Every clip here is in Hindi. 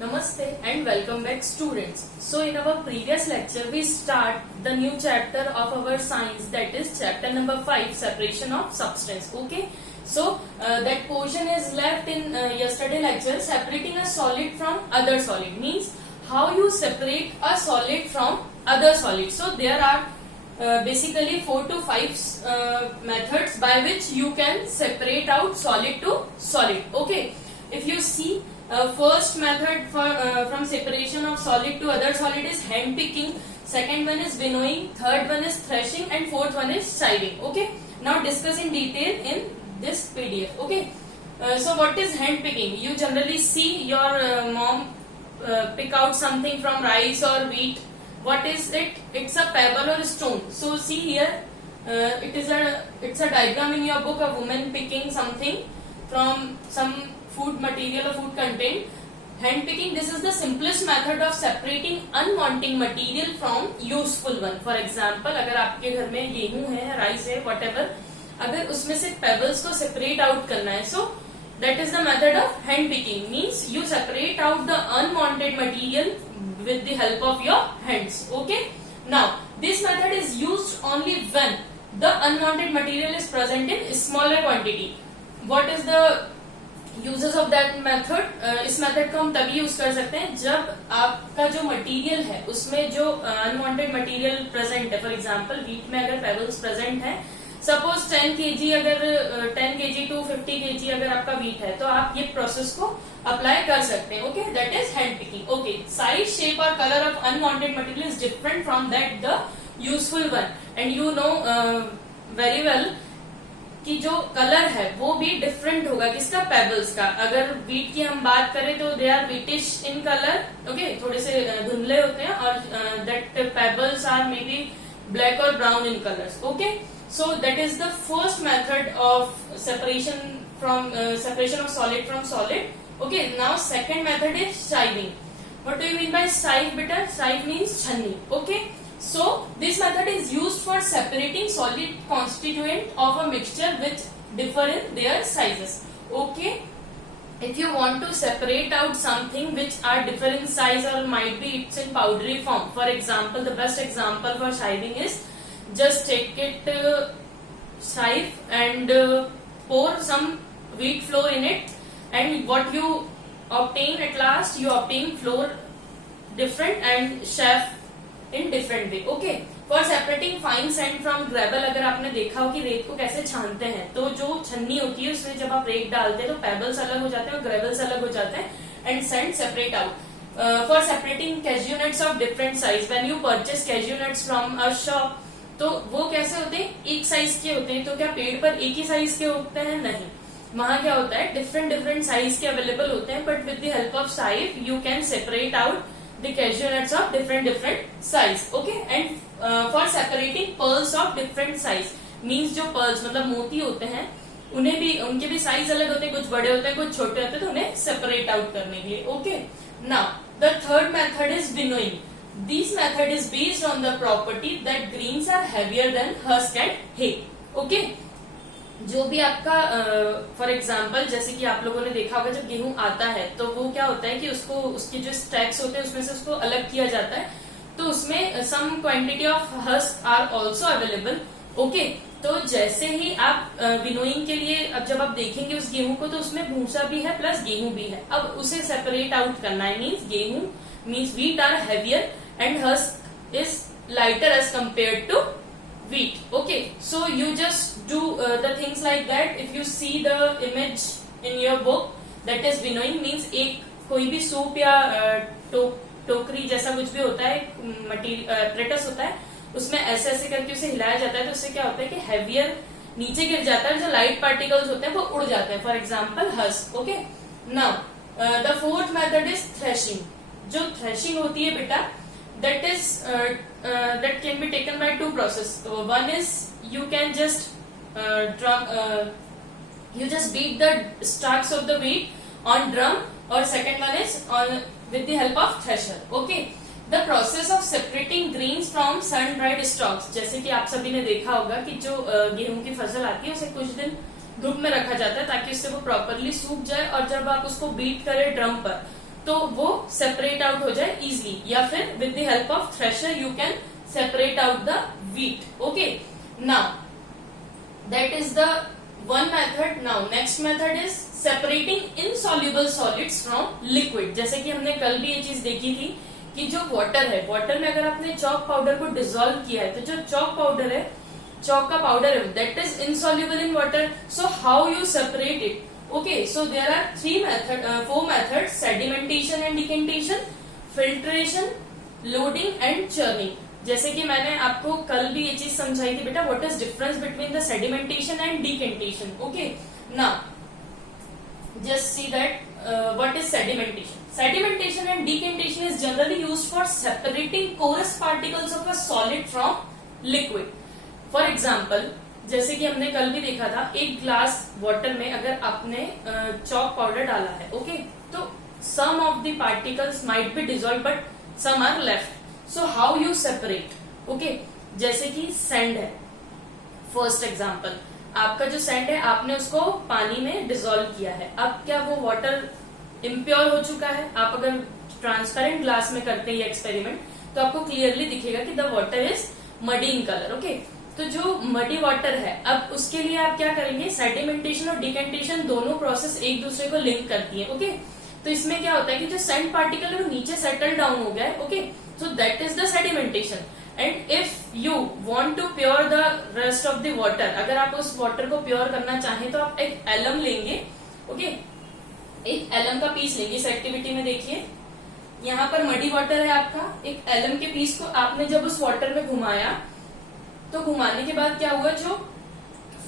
Namaste and welcome back students. So in our previous lecture we start the new chapter of our science, that is chapter number 5, separation of substance. Okay. So that portion is left in yesterday lecture, separating a solid from other solid, means how you separate a solid from other solid. So there are basically 4 to 5 methods by which you can separate out solid to solid. Okay. If you see, first method for from separation of solid to other solid is hand picking, second one is winnowing, third one is threshing, and fourth one is sifting. Okay, now discuss in detail in this PDF. Okay, so what is hand picking? You generally see your mom pick out something from rice or wheat. What is it? It's a pebble or stone. So see here, it's a diagram in your book, a woman picking something from some food material or food content. Hand picking, this is the simplest method of separating unwanted material from useful one. For example, अगर आपके घर में गेहूं है, राइस है, whatever, अगर उसमें से pebbles को separate out करना है, so that is the method of hand picking. Means you separate out the unwanted material with the help of your hands. Okay. Now this method is used only when the unwanted material is present in smaller quantity. What is the uses of that method? इस मेथड को हम तभी यूज कर सकते हैं जब आपका जो मटेरियल है उसमें जो अनवांटेड मटेरियल प्रेजेंट है. फॉर एग्जांपल वीट में अगर पेबल्स प्रेजेंट है, सपोज 10 kg अगर 10 kg टू 50 kg अगर आपका वीट है, तो आप ये प्रोसेस को अप्लाई कर सकते हैं. Okay, that is hand picking. Okay, size, shape और colour of unwanted material is different from that the useful one, and you know very well कि जो कलर है वो भी डिफरेंट होगा. किसका? पेबल्स का. अगर वीट की हम बात करें तो they are whitish in colour. Okay, थोड़े से धुंधले होते हैं, और that pebbles are may be black और brown in colours. Okay, so that is the first method of separation of solid from solid. Okay, now second method is sifting. What do you mean by sieve, beta? Sieve means chhanni. Okay. So this method is used for separating solid constituent of a mixture which differ in their sizes. Okay, if you want to separate out something which are different in size or might be it's in powdery form. For example, the best example for sifting is just take it sieve and pour some wheat flour in it, and what you obtain at last, you obtain flour different and chaff in different way. Okay, for separating fine sand from gravel, अगर आपने देखा हो कि रेत को कैसे छानते हैं, तो जो छन्नी होती है उसमें जब आप रेत डालते हैं तो पेबल्स अलग हो जाते हैं और ग्रेवल्स अलग हो जाते हैं, and sand separate out. For separating cashew nuts of different size, when you purchase cashew nuts from a shop, तो वो कैसे होते हैं? एक साइज के होते हैं. तो क्या पेड़ पर एक ही साइज के होते हैं? नहीं, वहां क्या होता है, डिफरेंट साइज के अवेलेबल होते हैं, but with the help of साइफ you can separate out the cashew nuts of different size. Okay, and for separating pearls of different size, means जो pearls मतलब मोती होते हैं उन्हें भी, उनके भी साइज अलग होते हैं, कुछ बड़े होते हैं कुछ छोटे होते हैं, तो उन्हें सेपरेट आउट करने के लिए. Okay, now the third method is winnowing. This method is based on the property that grains are heavier than husk and hay. Okay, जो भी आपका फॉर एग्जाम्पल जैसे कि आप लोगों ने देखा होगा, जब गेहूं आता है तो वो क्या होता है कि उसको, उसके जो स्टैक्स होते हैं उसमें से उसको अलग किया जाता है, तो उसमें some quantity of husk are also available. Okay, तो जैसे ही आप विनोइंग के लिए अब जब आप देखेंगे उस गेहूं को, तो उसमें भूसा भी है प्लस गेहूं भी है. अब उसे सेपरेट आउट करना है. मीन्स गेहूं means wheat are heavier and husk is lighter as compare to wheat. Okay, so you just do the things like that. If you see the image in your book, that is winnowing. means एक कोई भी सूप या टोकरी जैसा कुछ भी होता है, apparatus होता है, उसमें ऐसे ऐसे करके उसे हिलाया जाता है, तो उससे क्या होता है कि हैवियर नीचे गिर जाता है, जो लाइट पार्टिकल्स होते हैं वो उड़ जाते हैं. For example husk. Okay, now the fourth method is threshing. जो थ्रेशिंग होती है बेटा, that is that can be taken by two process. One is you can just you just beat the stalks of the wheat on drum, or second one is on with the help of thresher. Okay, the process of separating grains from sun dried stalks. जैसे कि आप सभी ने देखा होगा कि जो गेहूं की फसल आती है उसे कुछ दिन धूप में रखा जाता है ताकि उससे वो प्रॉपरली सूख जाए, और जब आप उसको बीट करें ड्रम पर, तो वो सेपरेट आउट हो जाए इजिली, या फिर with the help of thresher you can separate out the wheat. Okay, now that is the one method. Now next method is separating insoluble solids from liquid. जैसे कि हमने कल भी ये चीज देखी थी कि जो वाटर है, वाटर में अगर आपने चॉक पाउडर को डिसॉल्व किया है, तो जो चॉक पाउडर है, चॉक का पाउडर है, that is insoluble in water. So how you separate it? Okay, so there are four methods: sedimentation and decantation, filtration, loading and churning. जैसे कि मैंने आपको कल भी ये चीज समझाई थी बेटा, what is difference between the sedimentation and decantation. Okay, now just see that what is sedimentation. Sedimentation and decantation is generally used for separating porous particles of a solid from liquid. For example, जैसे कि हमने कल भी देखा था, एक ग्लास वाटर में अगर आपने चॉक पाउडर डाला है, ओके, तो some of the particles might be dissolve but some are left. So how you separate? Okay, जैसे कि सैंड है, फर्स्ट एग्जांपल, आपका जो सैंड है आपने उसको पानी में डिसॉल्व किया है. अब क्या वो वाटर इम्प्योर हो चुका है? आप अगर ट्रांसपेरेंट ग्लास में करते हैं ये एक्सपेरिमेंट, तो आपको क्लियरली दिखेगा कि the water is muddy in colour. Okay, तो जो मडी वाटर है, अब उसके लिए आप क्या करेंगे? सेडिमेंटेशन और डिकेंटेशन दोनों प्रोसेस एक दूसरे को लिंक करती है. ओके, तो इसमें क्या होता है कि जो सैंड पार्टिकल है वो नीचे सेटल डाउन हो गया है. Okay, so that is the sedimentation. And if you want to pure the rest of the water, अगर आप उस वाटर को प्योर करना चाहें तो आप एक एलम लेंगे. ओके, एक एलम का पीस लेंगे. इस एक्टिविटी में देखिए, यहाँ पर मडी वाटर है आपका, एक एलम के पीस को आपने जब उस वाटर में घुमाया, तो घुमाने के बाद क्या हुआ, जो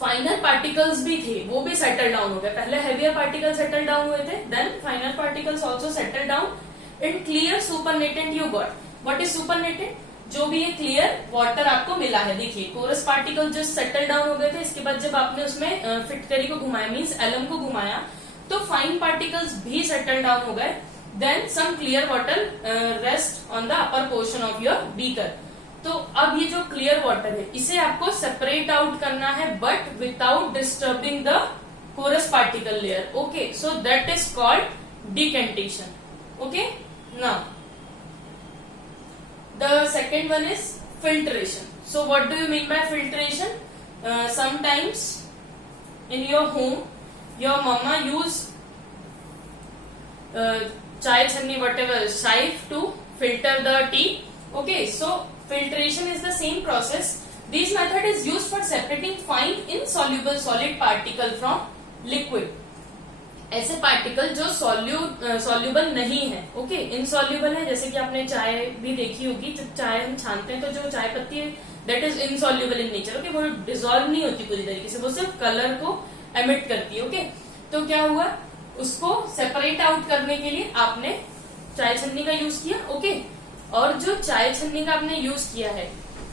फाइनल पार्टिकल्स भी थे वो भी सेटल डाउन हो गए. पहले हेवियर पार्टिकल सेटल डाउन हुए थे, then final particles also settle down in clear supernatant you got. What is supernatant? जो भी ये क्लियर वाटर आपको मिला है. देखिए, कोरस पार्टिकल जो सेटल डाउन हो गए थे, इसके बाद जब आपने उसमें फिटकरी को घुमाया, मीन्स एलम को घुमाया, तो फाइन पार्टिकल्स भी सेटल डाउन हो गए. Then some clear water rest on the upper portion of your beaker. तो अब ये जो क्लियर वाटर है, इसे आपको सेपरेट आउट करना है, but without disturbing the coarse particle layer. Okay, so that is called decantation. Okay, now the second one is filtration. So what do you mean by filtration? Sometimes in your home your mamma use chai chhanni, whatever, sieve to filter the tea. Okay, so filtration is the same process. This method is used for separating fine insoluble solid particle from liquid. ऐसे पार्टिकल जो सॉल्यूबल नहीं है. ओके, इनसॉल्यूबल है. जैसे कि आपने चाय भी देखी होगी, जब चाय हम छानते हैं तो जो चाय पत्ती है that is insoluble in nature. Okay, वो डिसॉल्व नहीं होती पूरी तरीके से, वो सिर्फ कलर को एमिट करती है. ओके, तो क्या हुआ, उसको सेपरेट आउट करने के लिए आपने चाय छन्नी का यूज किया. ओके, और जो चाय छन्नी का आपने यूज किया है,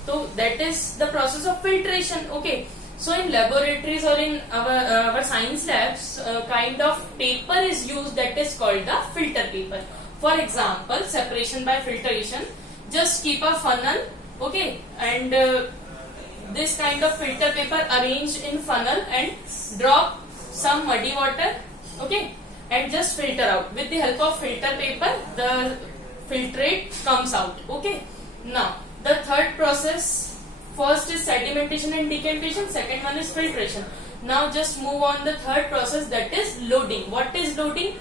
तो that is the process of filtration. Okay, so in laboratories और in our science labs kind of paper is use that is called the filter paper. For example, separation by filtration, just keep a funnel. Okay, and this kind of filter paper arrange in funnel and drop some muddy water, okay, and just filter out. With the help of filter paper, the filtrate comes out. Okay, now the third process, first is sedimentation and decantation, second one is filtration. Now just move on the third process, that is loading. What is loading?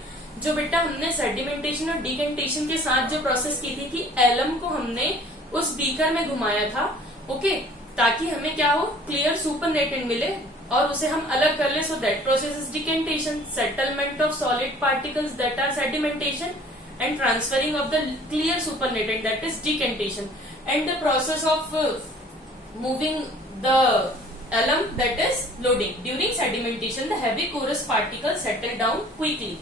जो बेटा हमने सेडिमेंटेशन और डिकेंटेशन के साथ जो प्रोसेस की थी कि एलम को हमने उस बीकर में घुमाया था. ओके, ताकि हमें क्या हो, क्लियर सुपरनेटेंट मिले और उसे हम अलग कर ले. So that process is decantation, settlement of solid particles that are sedimentation, and transferring of the clear supernatant that is decantation, and the process of moving the alum, that is loading. During sedimentation, the heavy porous particles settle down quickly.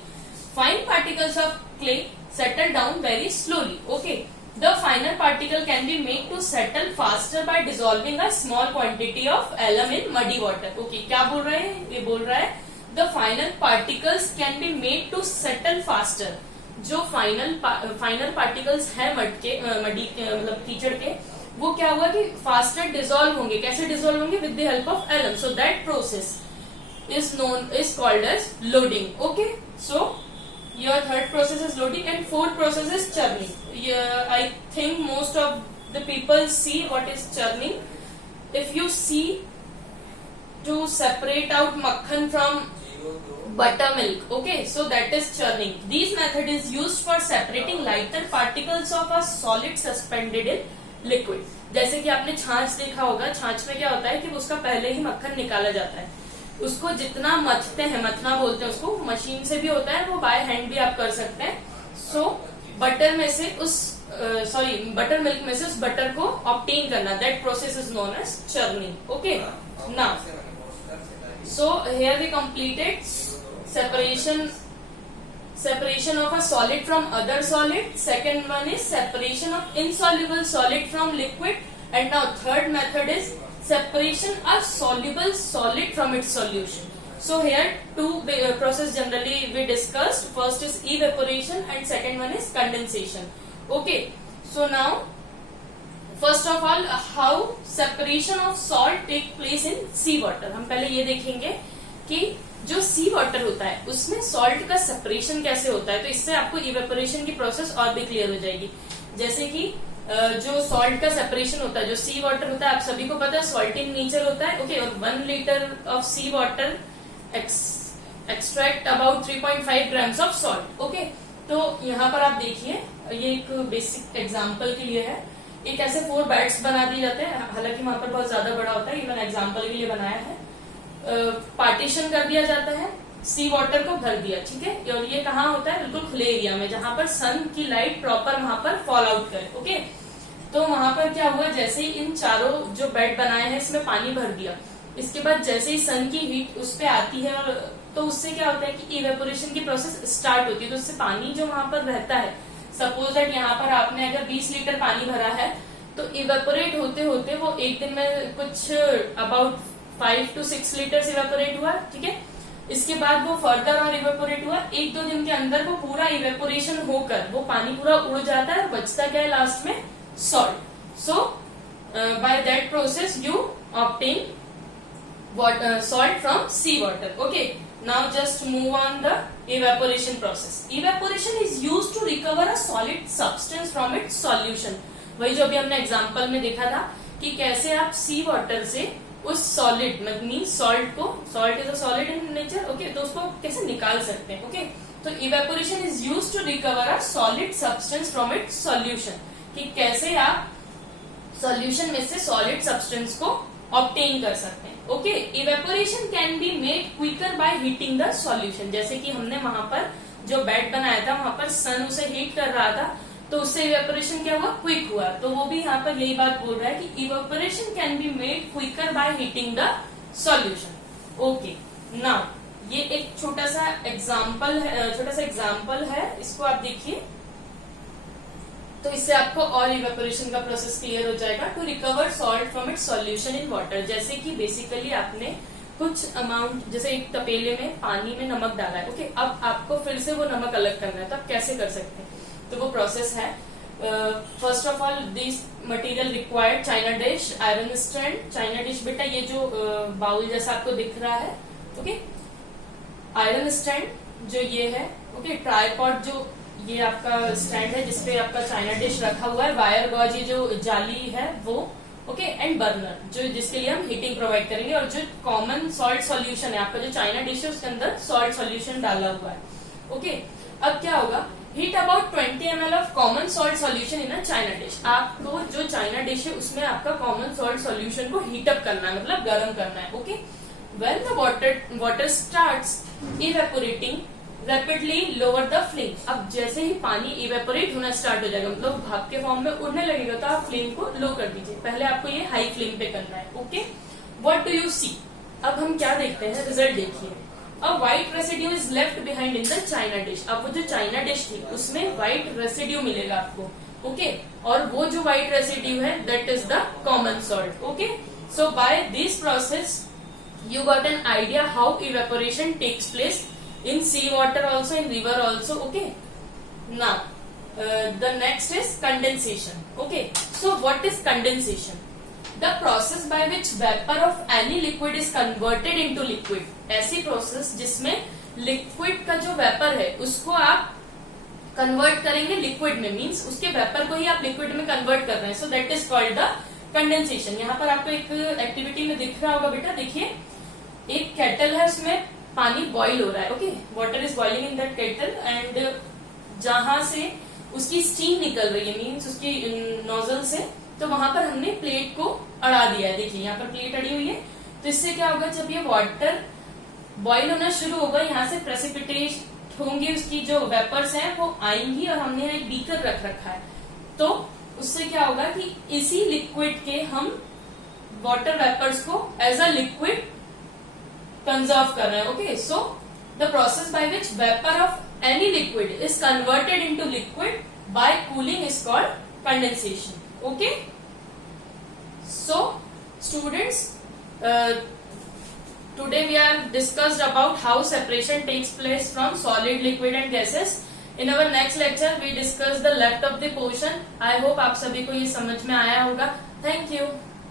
Fine particles of clay settle down very slowly. Okay. The final particle can be made to settle faster by dissolving a small quantity of alum in muddy water. Okay, क्या बोल रहे हैं? ये बोल रहा है the final particles can be made to settle faster. जो final particles है मडी के मतलब कीचड़ के, वो क्या हुआ कि फास्टर डिसॉल्व होंगे. कैसे डिसॉल्व होंगे? With the help of alum. So that process is called as loading. Okay, so your third process is loading, and fourth process is churning. I think most of the people see what is churning. If you see, to separate out makhan from buttermilk, okay, so that is churning. This method is used for separating lighter particles of a solid suspended in liquid. जैसे कि आपने छाछ देखा होगा, छाछ में क्या होता है कि उसका पहले ही मक्खन निकाला जाता है, उसको जितना मथते हैं, मथना बोलते हैं उसको, मशीन से भी होता है, वो बाय हैंड भी आप कर सकते हैं. सो बटर में से उस बटर मिल्क में से उस बटर को ऑब्टेन करना, that process is known as churning. Okay, now so here we completed separation of a solid from other solid. Second one is separation of insoluble solid from liquid, and now third method is separation of soluble solid from its solution. So here two process generally we discussed. First is evaporation and second one is condensation. Okay, so now first of all how separation of salt take place in sea water. हम पहले ये देखेंगे कि जो सी वाटर होता है उसमें सॉल्ट का सेपरेशन कैसे होता है, तो इससे आपको इवेपोरेशन की प्रोसेस और भी क्लियर हो जाएगी. जैसे कि जो सॉल्ट का सेपरेशन होता है, जो सी वाटर होता है, आप सभी को पता है सॉल्ट इन नेचर होता है. ओके, और 1 litre of sea water extract about 3.5 grams of salt. Okay, तो यहाँ पर आप देखिए, ये एक बेसिक एग्जाम्पल के लिए है. एक ऐसे 4 बैट्स बना दिए जाते हैं, हालांकि वहां पर बहुत ज्यादा बड़ा होता है, इवन एग्जाम्पल के लिए बनाया है. पार्टीशन कर दिया जाता है, सी वाटर को भर दिया, ठीक है, और ये कहाँ होता है, बिल्कुल खुले एरिया में जहां पर सन की लाइट प्रॉपर वहां पर फॉल आउट करे. ओके, तो वहां पर क्या हुआ, जैसे ही इन चारों जो बेड बनाए हैं इसमें पानी भर दिया, इसके बाद जैसे ही सन की हीट उस पे आती है, और तो उससे क्या होता है कि इवेपोरेशन की प्रोसेस स्टार्ट होती है. तो उससे पानी जो वहां पर रहता है, सपोज दैट यहाँ पर आपने अगर 20 लीटर पानी भरा है, तो इवेपोरेट होते होते वो एक दिन में कुछ अबाउट 5 to 6 लीटर इवेपोरेट हुआ, ठीक है. इसके बाद वो फर्दर और इवेपोरेट हुआ, 1-2 दिन के अंदर वो पूरा इवेपोरेशन होकर वो पानी पूरा उड़ जाता है, बचता क्या है लास्ट में, salt. So by that process you obtain salt from sea water. Okay, now just move on the evaporation process. Evaporation is used to recover a solid substance from its solution. वही जो अभी हमने एग्जांपल में देखा था कि कैसे आप सी वाटर से उस सॉलिड मीन सॉल्ट को, salt is a solid in nature, okay, तो उसको कैसे निकाल सकते हैं. ओके, तो evaporation is use to recover a solid substance from its solution, कि कैसे आप सॉल्यूशन में से सॉलिड सब्सटेंस को ऑब्टेन कर सकते हैं. Okay, evaporation can be made quicker by heating the solution. जैसे कि हमने वहां पर जो बेड बनाया था, वहां पर सन उसे हीट कर रहा था, तो उससे इवेपोरेशन क्या हुआ, क्विक हुआ. तो वो भी यहाँ पर यही बात बोल रहा है कि evaporation can be made quicker by heating the solution. Okay, now ये एक छोटा सा एग्जाम्पल है, इसको आप देखिए, तो इससे आपको और इवेपोरेशन का प्रोसेस क्लियर हो जाएगा. To recover salt from its solution in water, जैसे कि बेसिकली आपने कुछ अमाउंट, जैसे एक तपेले में पानी में नमक डाला है. ओके, अब आपको फिर से वो नमक अलग करना है, तो आप कैसे कर सकते हैं, तो वो प्रोसेस है. First of all this material required China dish, iron stand. China dish बेटा ये जो बाउल जैसा आपको दिख रहा है, ओके, आयरन स्टैंड जो ये है, ओके, ट्राइपॉड जो ये आपका स्टैंड है जिसपे आपका चाइना डिश रखा हुआ है, वायर गॉज ये जो जाली है वो, ओके, एंड बर्नर जो जिसके लिए हम हीटिंग प्रोवाइड करेंगे, और जो कॉमन सॉल्ट सॉल्यूशन है, आपका जो चाइना डिश है उसके अंदर सॉल्ट सॉल्यूशन डाला हुआ है. ओके, अब क्या होगा, heat about 20 ml of common salt solution in a China dish. आपको जो चाइना डिश है उसमें आपका कॉमन सॉल्ट सॉल्यूशन को हीटअप करना है, मतलब गर्म करना है. Okay, when the water starts evaporating rapidly lower the flame. अब जैसे ही पानी इवेपोरेट होना स्टार्ट हो जाएगा, मतलब भाप के फॉर्म में उड़ने लगेगा, तो आप फ्लेम को लो कर दीजिए. पहले आपको ये हाई फ्लेम पे करना है. Okay, what do you see, अब हम क्या देखते हैं, रिजल्ट देखिए. A white residue is left behind in the china dish. अब वो जो चाइना डिश थी उसमें व्हाइट रेसिड्यू मिलेगा आपको. ओके, और वो जो व्हाइट रेसिड्यू है that is the common salt. Okay, so by this process you got an idea how evaporation takes place in sea water also, in river also. Okay, now the next is condensation. Okay, so what is condensation? The process by which vapor of any liquid is converted into liquid. ऐसी प्रोसेस जिसमें लिक्विड का जो वेपर है उसको आप कन्वर्ट करेंगे लिक्विड में, मींस उसके वेपर को ही आप लिक्विड में कन्वर्ट कर रहे हैं, सो that is called the condensation. यहाँ पर आपको एक एक्टिविटी में दिख रहा होगा बेटा, देखिए एक केटल है, उसमें पानी बॉईल हो रहा है, okay, water is boiling in that kettle and जहां से उसकी स्टीम निकल रही है, मींस उसकी नोजल से, तो वहां पर हमने प्लेट को अड़ा दिया है। देखिए यहाँ पर प्लेट अड़ी हुई है, तो इससे क्या होगा, जब ये वाटर बॉईल होना शुरू होगा, यहाँ से प्रेसिपिटेट होंगे, उसकी जो वेपर्स हैं वो आएंगी, और हमने एक बीकर रख रखा है, तो उससे क्या होगा कि इसी लिक्विड के हम वाटर वेपर्स को एज अ लिक्विड कंजर्व कर रहे हैं, okay. So the process by which vapour of any liquid is converted into liquid bye cooling is called condensation, okay. So students, today we are discussed about how separation takes place from solid, liquid and gases. In our next lecture we discuss the left of the portion. I hope आप सभी को ये समझ में आया होगा. Thank you.